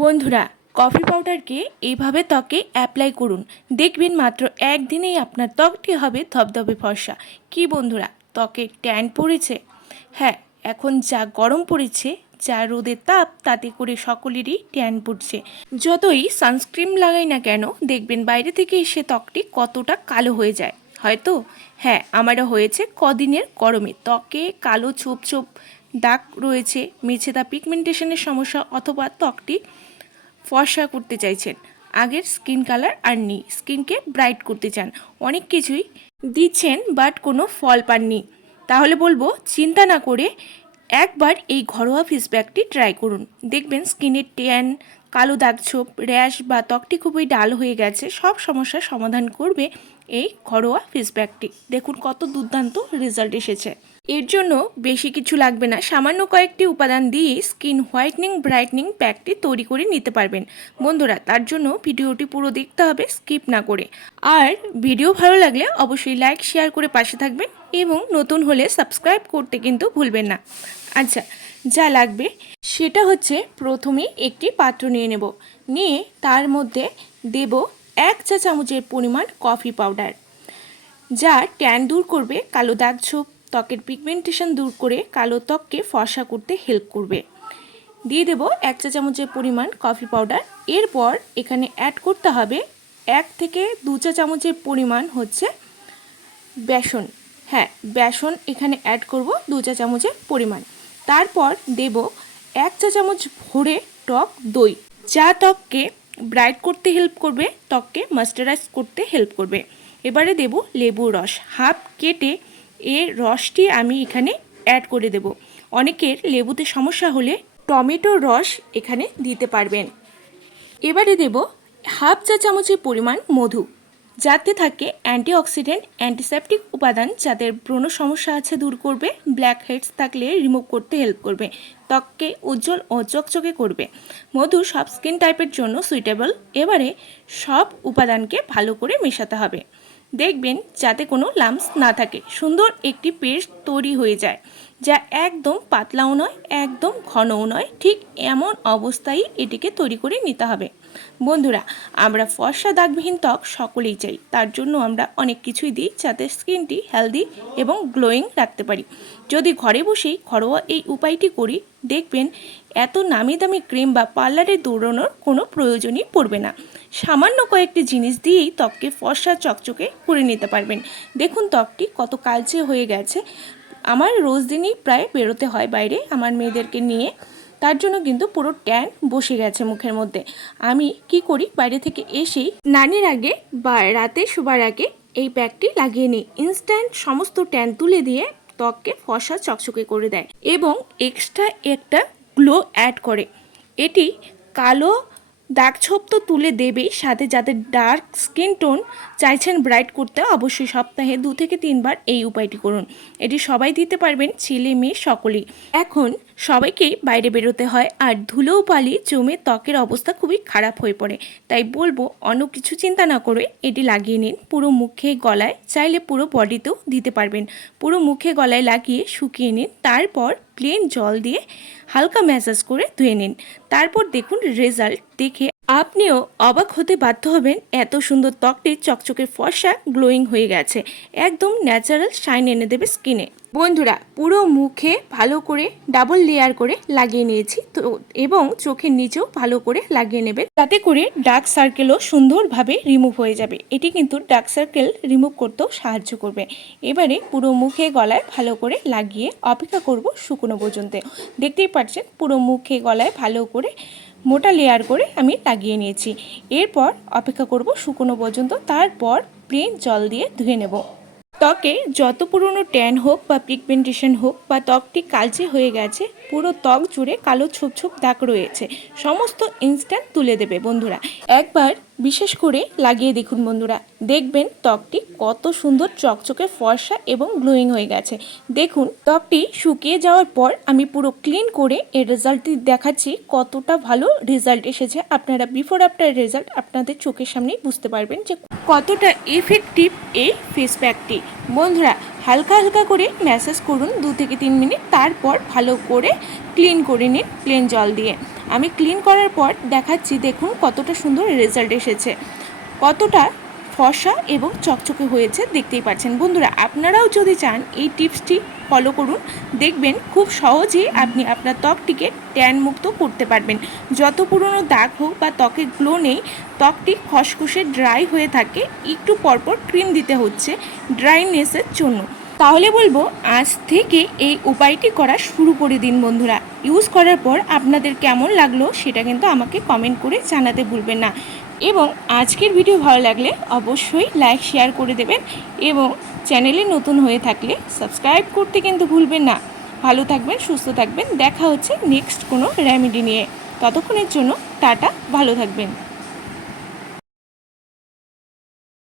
বন্ধুরা কফি পাউডারকে এইভাবে ত্বকে অ্যাপ্লাই করুন। দেখবেন মাত্র একদিনেই আপনার ত্বকটি হবে ধবধবে ফর্সা। কি বন্ধুরা, ত্বকে ট্যান পড়েছে? হ্যাঁ এখন যা গরম পড়েছে, যা রোদের তাপ, তাতে করে সকলেরই ট্যান পড়ছে। যতই সানস্ক্রিন লাগাই না কেন, দেখবেন বাইরে থেকে এসে ত্বকটি কতটা কালো হয়ে যায়। হয়তো? হ্যাঁ আমারও হয়েছে কদিনের গরমে। ত্বকে কালো ছোপ ছোপ দাগ রয়েছে মেছেদা পিগমেন্টেশনের সমস্যা অথবা ত্বকটি ফর্সা করতে চাইছেন। আগের স্কিন কালার আর নেই স্কিনকে ব্রাইট করতে চান। অনেক কিছুই দিচ্ছেন বাট কোনো ফল পাননি। তাহলে বলব, চিন্তা না করে একবার এই ঘরোয়া ফেস প্যাকটি ট্রাই করুন। দেখবেন স্কিনের ট্যান কালো দাগ ছোপ র্যাশ বা ত্বকটি খুবই ডাল হয়ে গেছে, সব সমস্যার সমাধান করবে এই ঘরোয়া ফেস প্যাকটি দেখুন কত দুর্দান্ত রেজাল্ট এসেছে। এর জন্য বেশি কিছু লাগবে না। সামান্য কয়েকটি উপাদান দিয়ে স্কিন হোয়াইটনিং, ব্রাইটনিং প্যাকটি তৈরি করে নিতে পারবেন। বন্ধুরা, তার জন্য ভিডিওটি পুরো দেখতে হবে, স্কিপ না করে। আর ভিডিও ভালো লাগলে অবশ্যই লাইক, শেয়ার করে পাশে থাকবেন এবং নতুন হলে সাবস্ক্রাইব করতে কিন্তু ভুলবেন না। আচ্ছা যা লাগবে, সেটা হচ্ছে প্রথমে একটি পাত্র নিয়ে নেব। নিয়ে তার মধ্যে দেব এক চা চামচের পরিমাণ কফি পাউডার, যা ট্যান দূর করবে কালো দাগ ছোপ ত্বকের পিগমেন্টেশন দূর করে কালো ত্বককে ফর্সা করতে হেল্প করবে। দিয়ে দেব এক চা চামচের পরিমাণ কফি পাউডার এরপর এখানে অ্যাড করতে হবে এক থেকে দু চা চামচের পরিমাণ হচ্ছে বেসন। হ্যাঁ বেসন এখানে অ্যাড করব দু চা চামচের পরিমাণ। তারপর দেব এক চা চামচ ভরে টক দই। যা ত্বককে ব্রাইট করতে হেল্প করবে, ত্বককে মাস্টারাইজ করতে হেল্প করবে। এবারে দেব লেবুর রস। হাফ কেটে এর রসটি আমি এখানে অ্যাড করে দেব। অনেকের লেবুতে সমস্যা হলে টমেটোর রস এখানে দিতে পারবেন। এবারে দেব হাফ চা চামচের পরিমাণ মধু, যাতে থাকে অ্যান্টিঅক্সিডেন্ট, অ্যান্টিসেপটিক উপাদান যাদের ব্রণ সমস্যা আছে দূর করবে, ব্ল্যাক হেডস থাকলে রিমুভ করতে হেল্প করবে, ত্বককে উজ্জ্বল ও চকচকে করবে। মধু সব স্কিন টাইপের জন্য সুইটেবল এবারে সব উপাদানকে ভালো করে মেশাতে হবে। দেখবেন যাতে কোনো লামস না থাকে। সুন্দর একটি পেস্ট তৈরি হয়ে যায়, যা একদম পাতলাও নয়, একদম ঘনও নয়, ঠিক এমন অবস্থায় এটিকে তৈরি করে নিতে হবে। বন্ধুরা, আমরা ফর্সা দাগবিহীন ত্বক সকলেই চাই, তার জন্য আমরা অনেক কিছুই দিই যাতে স্কিনটি হেলদি এবং গ্লোয়িং রাখতে পারি। যদি ঘরে বসেই ঘরোয়া এই উপায়টি করি, দেখবেন এত নামি দামি ক্রিম বা পার্লারে দৌড়ানোর কোনো প্রয়োজনই পড়বে না। সামান্য কয়েকটি জিনিস দিয়েই ত্বককে ফর্সা চকচকে করে নিতে পারবেন। দেখুন ত্বকটি কত কালচে হয়ে গেছে। আমার রোজ দিনই প্রায় বেরোতে হয় বাইরে আমার মেয়েদেরকে নিয়ে। তার জন্য কিন্তু পুরো ট্যান বসে গেছে মুখের মধ্যে। আমি কি করি? বাইরে থেকে এসেই নানির আগে বা রাতে শোবার আগে এই প্যাকটি লাগিয়ে নিই। ইনস্ট্যান্ট সমস্ত ট্যান তুলে দিয়ে ত্বককে ফসা চকচকে করে দেয় এবং এক্সট্রা একটা গ্লো অ্যাড করে। এটি কালো দাগ ছোপ তো তুলে দেবেই, সাথে যাদের ডার্ক স্কিন টোন চাইছেন ব্রাইট করতে অবশ্যই সপ্তাহে দু থেকে তিনবার এই উপায়টি করুন। এটি সবাই দিতে পারবেন, ছেলে, মেয়ে, সকলেই। এখন সবাইকেই বাইরে বেরোতে হয় আর ধুলো পালি জমে ত্বকের অবস্থা খুবই খারাপ হয়ে পড়ে। তাই বলব, অন্য কিছু চিন্তা না করে এটি লাগিয়ে নিন। পুরো মুখে গলায় চাইলে পুরো বডিতেও দিতে পারবেন। পুরো মুখে গলায় লাগিয়ে শুকিয়ে নিন। তারপর প্লেন জল দিয়ে হালকা ম্যাসাজ করে ধুয়ে নিন। তারপর দেখুন রেজাল্ট দেখে আপনিও অবাক হতে বাধ্য হবেন, এত সুন্দর ত্বকটি চকচকে ফর্সা গ্লোয়িং হয়ে গেছে। একদম ন্যাচারাল শাইন এনে দেবে স্কিনে বন্ধুরা, পুরো মুখে ভালো করে ডাবল লেয়ার করে লাগিয়ে নিয়েছি। তো, এবং চোখের নিচেও ভালো করে লাগিয়ে নেবেন। তাতে করে ডার্ক সার্কেলও সুন্দরভাবে রিমুভ হয়ে যাবে। এটি কিন্তু ডার্ক সার্কেল রিমুভ করতেও সাহায্য করবে। এবারে পুরো মুখে গলায় ভালো করে লাগিয়ে অপেক্ষা করব শুকনো পর্যন্ত। দেখতেই পাচ্ছেন, পুরো মুখে গলায় ভালো করে মোটা লেয়ার করে আমি লাগিয়ে নিয়েছি। এরপর অপেক্ষা করব শুকনো পর্যন্ত। তারপর প্লেন জল দিয়ে ধুয়ে নেব। ত্বকে যত পুরনো ট্যান হোক বা পিগমেন্টেশন হোক বা ত্বকটি কালচে হয়ে গেছে, পুরো ত্বক জুড়ে কালো ছোপ ছোপ দাগ রয়েছে। সমস্ত ইনস্ট্যান্ট তুলে দেবে বন্ধুরা। একবার বিশেষ করে লাগিয়ে দেখুন বন্ধুরা। দেখবেন ত্বকটি কত সুন্দর চকচকে ফর্সা এবং গ্লোয়িং হয়ে গেছে। দেখুন, ত্বকটি শুকিয়ে যাওয়ার পর আমি পুরো ক্লিন করে এর রেজাল্টটি দেখাচ্ছি কতটা ভালো রেজাল্ট এসেছে। আপনারা বিফোর আফটার রেজাল্ট আপনাদের চোখের সামনেই বুঝতে পারবেন যে কতটা এফেক্টিভ এই ফেস প্যাকটি বন্ধুরা হালকা হালকা করে ম্যাসাজ করুন দু থেকে তিন মিনিট, তারপর ভালো করে ক্লিন করে নিন প্লেন জল দিয়ে। আমি ক্লিন করার পর দেখাচ্ছি, দেখুন কতটা সুন্দর রেজাল্ট এসেছে। কতটা ফসা এবং চকচকে হয়েছে, দেখতেই পাচ্ছেন। বন্ধুরা, আপনারাও যদি চান এই টিপসটি ফলো করুন, দেখবেন খুব সহজেই আপনি আপনার ত্বকটিকে ট্যান মুক্ত করতে পারবেন। যত পুরনো দাগ হোক বা ত্বকে গ্লো নেই, ত্বকটি খসখসে ড্রাই হয়ে থাকে, একটু পরপর ক্রিম দিতে হচ্ছে ড্রাইনেসের জন্য। তাহলে বলব, আজ থেকে এই উপায়টি করা শুরু করে দিন বন্ধুরা। ইউজ করার পর আপনাদের কেমন লাগল সেটা কিন্তু আমাকে কমেন্ট করে জানাতে ভুলবেন না। এবং আজকের ভিডিও ভালো লাগলে অবশ্যই লাইক শেয়ার করে দেবেন এবং চ্যানেলে নতুন হয়ে থাকলে সাবস্ক্রাইব করতে কিন্তু ভুলবেন না। ভালো থাকবেন, সুস্থ থাকবেন। দেখা হচ্ছে নেক্সট কোনো রেমেডি নিয়ে। ততক্ষণের জন্য টাটা, ভালো থাকবেন।